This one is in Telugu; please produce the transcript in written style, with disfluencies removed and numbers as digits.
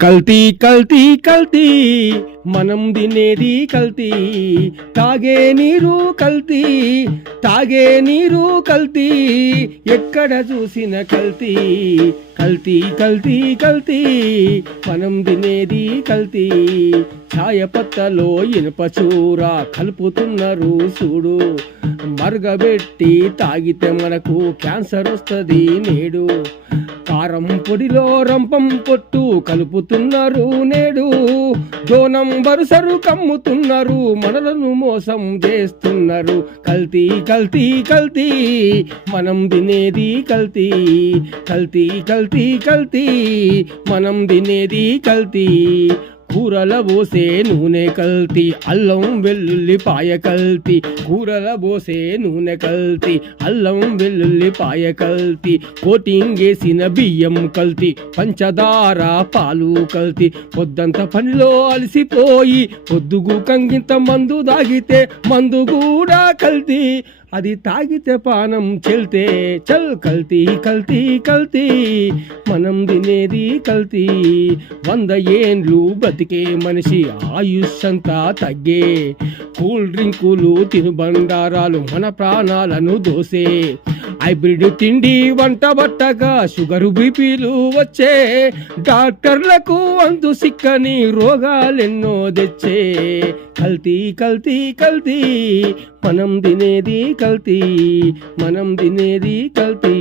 కల్తీ కల్తీ కల్తీ మనం తినేది కల్తీ, తాగే నీరు కల్తీ, తాగే నీరు కల్తీ, ఎక్కడ చూసిన కల్తీ కల్తీ కల్తీ కల్తీ మనం తినేది కల్తీ. ఛాయపత్తలో ఇనుప చూర కలుపుతున్నారు చూడు, మరగబెట్టి తాగితే మనకు క్యాన్సర్ వస్తుంది నేడు. కారం పొడిలో రంపం పొట్టు కలుపుతున్నారు నేడు, దోనం బరుసరు కమ్ముతున్నారు, మనలను మోసం చేస్తున్నారు. కల్తీ కల్తీ కల్తీ మనం తినేది కల్తీ, కల్తీ కల్తీ కల్తీ మనం తినేది కల్తీ. కూరల పోసే నూనె కల్తీ, అల్లం వెల్లుల్లిపాయ కల్తీ, కూరల పోసే నూనె కల్తీ, అల్లం వెల్లుల్లిపాయ కల్తీ, కోటింగ్ వేసిన బియ్యం కల్తీ, పంచదార పాలు కల్తీ. పొద్దంత పనిలో అలసిపోయి పొద్దుగు కంగింత మందు దాగితే మందు కూడా కల్తీ, అది తాగితే పానం చెల్తే చల్. కల్తీ కల్తీ కల్తీ మనం తినేది కల్తీ. 100 ఏండ్లు బతికే మనిషి ఆయుష్ అంతా తగ్గే, కూల్ డ్రింకులు తినుబండారాలు మన ప్రాణాలను దోసే, హైబ్రిడ్ తిండి వంట బట్టగా షుగరు బీపీలు వచ్చే, డాక్టర్లకు అంతు సిక్కని రోగాలెన్నో తెచ్చే. కల్తీ కల్తీ కల్తీ మనం తినేది కల్తీ, మనం తినేది కల్తీ.